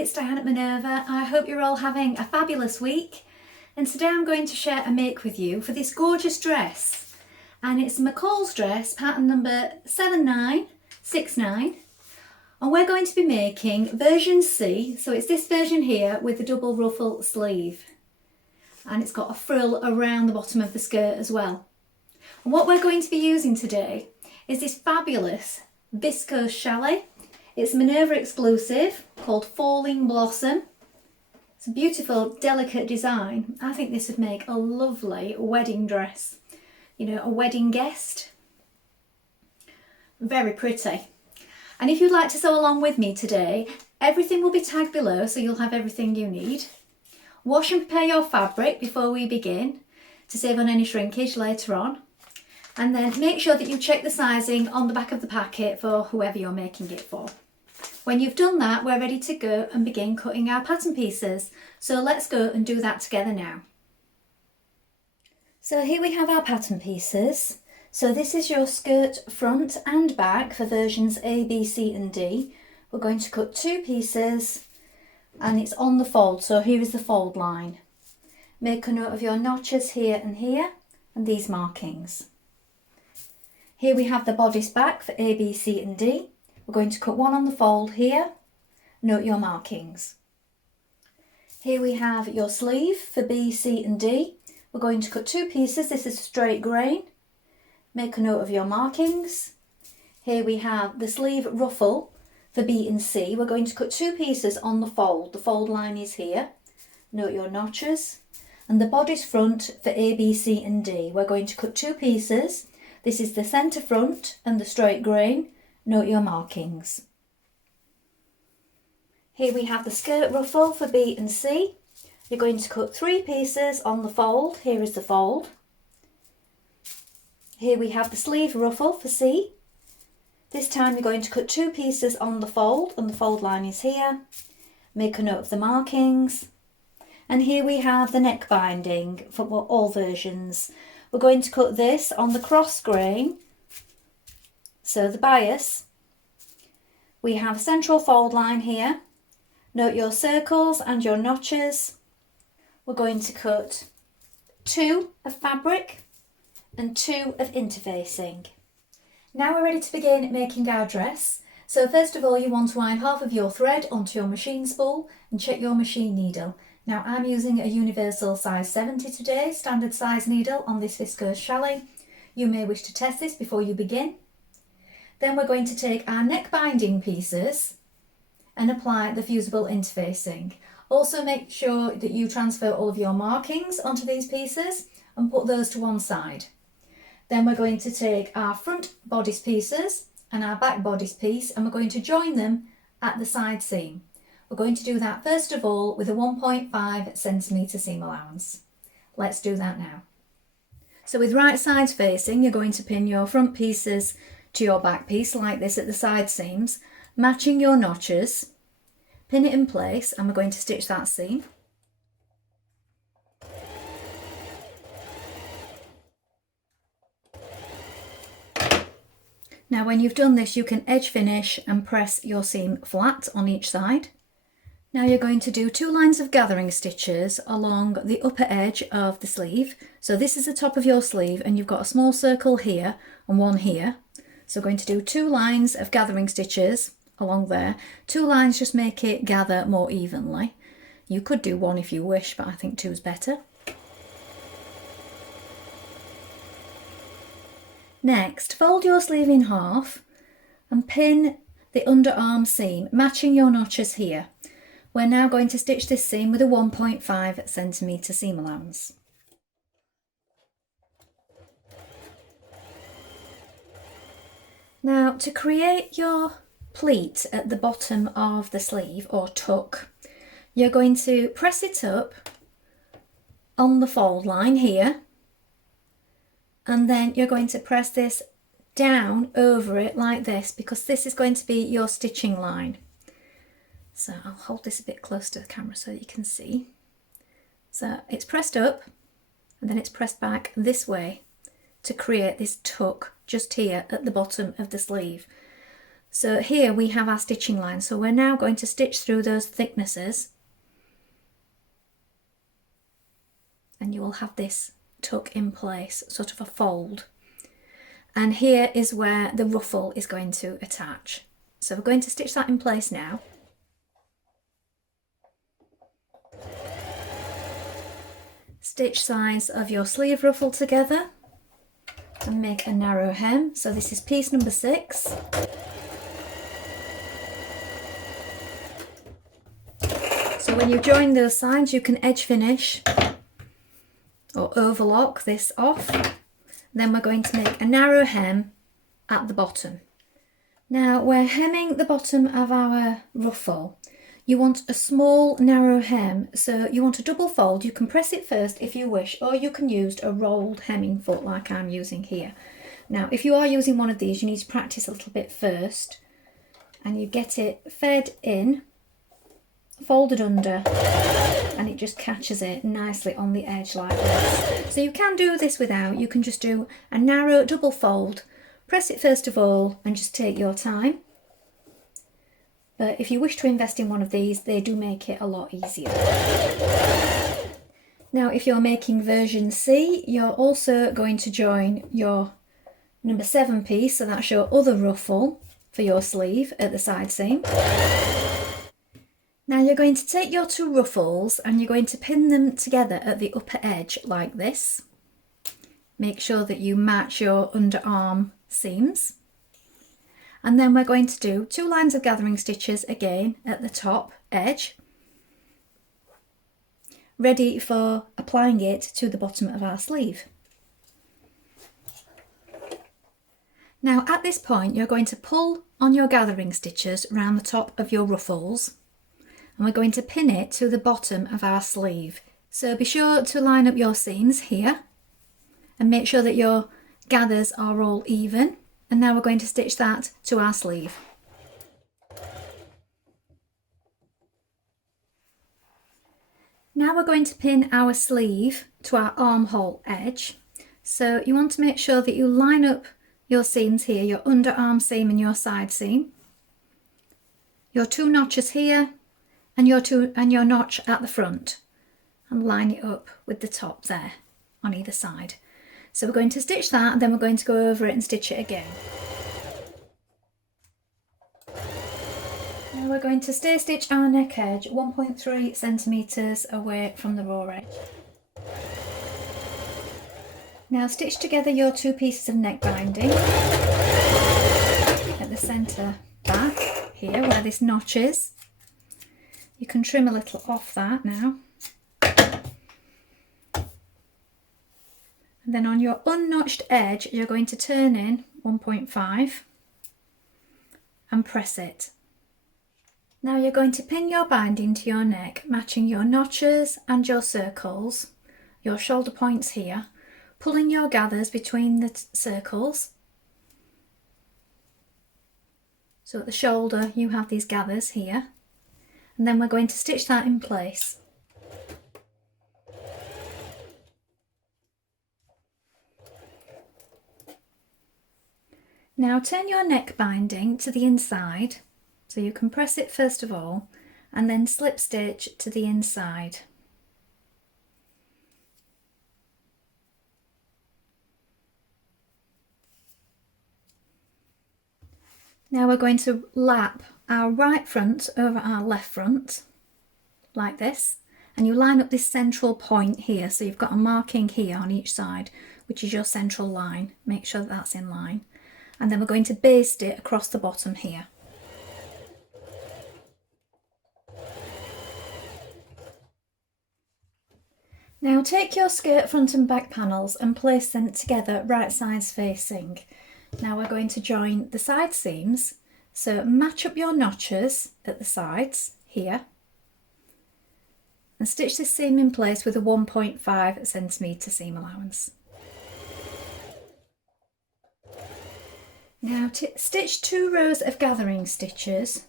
it's Dianne at Minerva. I hope you're all having a fabulous week, and today I'm going to share a make with you for this gorgeous dress, and it's McCall's dress, pattern number 7969, and we're going to be making version C, so it's this version here with the double ruffle sleeve, and it's got a frill around the bottom of the skirt as well. And what we're going to be using today is this fabulous viscose chalet. It's Minerva exclusive called Falling Blossom. It's a beautiful, delicate design. I think this would make a lovely wedding dress. You know, a wedding guest. Very pretty. And if you'd like to sew along with me today, everything will be tagged below, so you'll have everything you need. Wash and prepare your fabric before we begin to save on any shrinkage later on. And then make sure that you check the sizing on the back of the packet for whoever you're making it for. When you've done that, we're ready to go and begin cutting our pattern pieces. So let's go and do that together now. So here we have our pattern pieces. So this is your skirt front and back for versions A, B, C and D. We're going to cut two pieces and it's on the fold. So here is the fold line. Make a note of your notches here and these markings. Here we have the bodice back for A, B, C and D. We're going to cut one on the fold here. Note your markings. Here we have your sleeve for B, C and D. We're going to cut two pieces. This is straight grain. Make a note of your markings. Here we have the sleeve ruffle for B and C. We're going to cut two pieces on the fold. The fold line is here. Note your notches. And the bodice front for A, B, C and D. We're going to cut two pieces. This is the centre front and the straight grain. Note your markings. Here we have the skirt ruffle for B and C. You're going to cut three pieces on the fold. Here is the fold. Here we have the sleeve ruffle for C. This time you're going to cut two pieces on the fold and the fold line is here. Make a note of the markings. And here we have the neck binding for all versions. We're going to cut this on the cross grain, so the bias. We have a central fold line here. Note your circles and your notches. We're going to cut two of fabric and two of interfacing. Now we're ready to begin making our dress. So first of all, you want to wind half of your thread onto your machine spool and check your machine needle. Now I'm using a universal size 70 today, standard size needle on this viscose chalet. You may wish to test this before you begin. Then we're going to take our neck binding pieces and apply the fusible interfacing. Also make sure that you transfer all of your markings onto these pieces and put those to one side. Then we're going to take our front bodice pieces and our back bodice piece and we're going to join them at the side seam. We're going to do that first of all with a 1.5 centimetre seam allowance. Let's do that now. So with right sides facing, you're going to pin your front pieces to your back piece like this at the side seams, matching your notches, pin it in place and we're going to stitch that seam. Now when you've done this, you can edge finish and press your seam flat on each side. Now you're going to do two lines of gathering stitches along the upper edge of the sleeve. So this is the top of your sleeve and you've got a small circle here and one here. So we're going to do two lines of gathering stitches along there. Two lines just make it gather more evenly. You could do one if you wish, but I think two is better. Next, fold your sleeve in half and pin the underarm seam, matching your notches here. We're now going to stitch this seam with a 1.5 centimetre seam allowance. Now to create your pleat at the bottom of the sleeve or tuck, you're going to press it up on the fold line here and then you're going to press this down over it like this because this is going to be your stitching line. So I'll hold this a bit close to the camera so that you can see. So it's pressed up and then it's pressed back this way to create this tuck just here at the bottom of the sleeve. So here we have our stitching line. So we're now going to stitch through those thicknesses. And you will have this tuck in place, sort of a fold. And here is where the ruffle is going to attach. So we're going to stitch that in place now. Stitch sides of your sleeve ruffle together and make a narrow hem. So this is piece number 6. So when you join those sides, you can edge finish or overlock this off. Then we're going to make a narrow hem at the bottom. Now we're hemming the bottom of our ruffle. You want a small narrow hem, so you want a double fold. You can press it first if you wish, or you can use a rolled hemming foot like I'm using here. Now if you are using one of these, you need to practice a little bit first, and you get it fed in, folded under, and it just catches it nicely on the edge like this. So you can do this without, you can just do a narrow double fold, press it first of all and just take your time. But if you wish to invest in one of these, they do make it a lot easier. Now if you're making version C, you're also going to join your number 7 piece, so that's your other ruffle for your sleeve at the side seam. Now you're going to take your 2 ruffles and you're going to pin them together at the upper edge like this. Make sure that you match your underarm seams. And then we're going to do 2 lines of gathering stitches again at the top edge, ready for applying it to the bottom of our sleeve. Now at this point you're going to pull on your gathering stitches around the top of your ruffles, and we're going to pin it to the bottom of our sleeve. So be sure to line up your seams here and make sure that your gathers are all even. And now we're going to stitch that to our sleeve. Now we're going to pin our sleeve to our armhole edge. So you want to make sure that you line up your seams here, your underarm seam and your side seam, your 2 notches here, and your notch at the front, and line it up with the top there on either side. So we're going to stitch that and then we're going to go over it and stitch it again. Now we're going to stay stitch our neck edge 1.3 centimetres away from the raw edge. Now stitch together your 2 pieces of neck binding at the centre back here where this notch is. You can trim a little off that now. And then on your unnotched edge, you're going to turn in 1.5 and press it. Now you're going to pin your binding to your neck, matching your notches and your circles, your shoulder points here, pulling your gathers between the circles. So at the shoulder you have these gathers here, and then we're going to stitch that in place. Now turn your neck binding to the inside, so you can press it first of all and then slip stitch to the inside. Now we're going to lap our right front over our left front like this, and you line up this central point here, so you've got a marking here on each side which is your central line. Make sure that that's in line. And then we're going to baste it across the bottom here. Now take your skirt front and back panels and place them together right sides facing. Now we're going to join the side seams, so match up your notches at the sides here and stitch this seam in place with a 1.5 centimetre seam allowance. Now stitch 2 rows of gathering stitches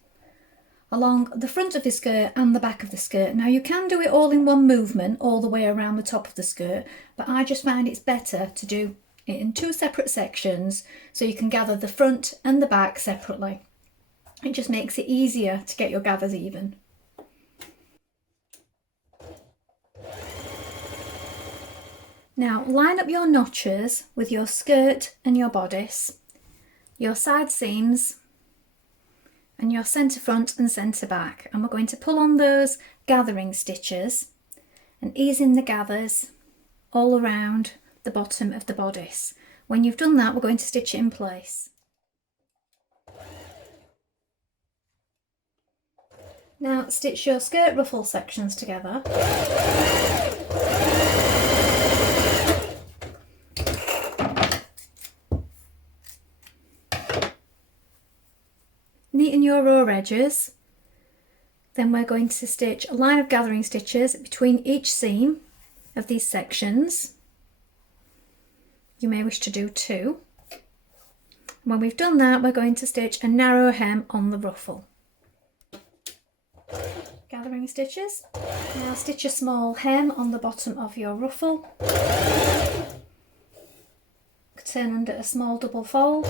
along the front of the skirt and the back of the skirt. Now you can do it all in one movement all the way around the top of the skirt, but I just find it's better to do it in 2 separate sections so you can gather the front and the back separately. It just makes it easier to get your gathers even. Now line up your notches with your skirt and your bodice, your side seams and your centre front and centre back, and we're going to pull on those gathering stitches and ease in the gathers all around the bottom of the bodice. When you've done that, we're going to stitch it in place. Now stitch your skirt ruffle sections together. Neaten your raw edges. Then we're going to stitch a line of gathering stitches between each seam of these sections. You may wish to do 2. When we've done that, we're going to stitch a narrow hem on the ruffle. Gathering stitches. Now stitch a small hem on the bottom of your ruffle. Turn under a small double fold.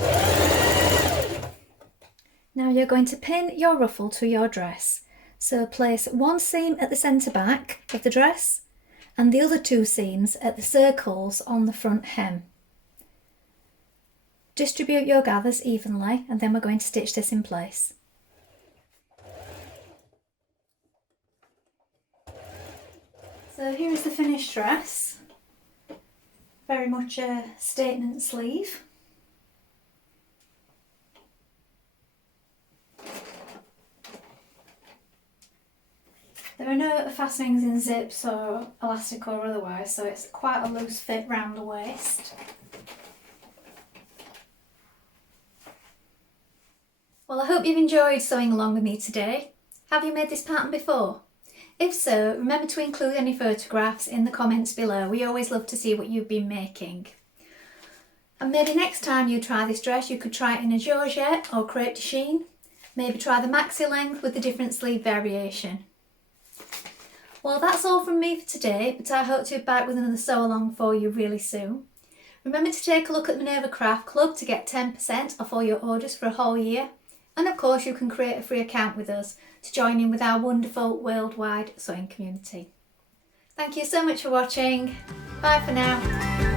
Now you're going to pin your ruffle to your dress. So place one seam at the centre back of the dress and the other 2 seams at the circles on the front hem. Distribute your gathers evenly and then we're going to stitch this in place. So here is the finished dress. Very much a statement sleeve. There are no fastenings in zips or elastic or otherwise, so it's quite a loose fit round the waist. Well, I hope you've enjoyed sewing along with me today. Have you made this pattern before? If so, remember to include any photographs in the comments below. We always love to see what you've been making. And maybe next time you try this dress, you could try it in a georgette or crepe de chine. Maybe try the maxi length with the different sleeve variation. Well, that's all from me for today, but I hope to be back with another sew along for you really soon. Remember to take a look at Minerva Craft Club to get 10% off all your orders for a whole year. And of course you can create a free account with us to join in with our wonderful worldwide sewing community. Thank you so much for watching. Bye for now.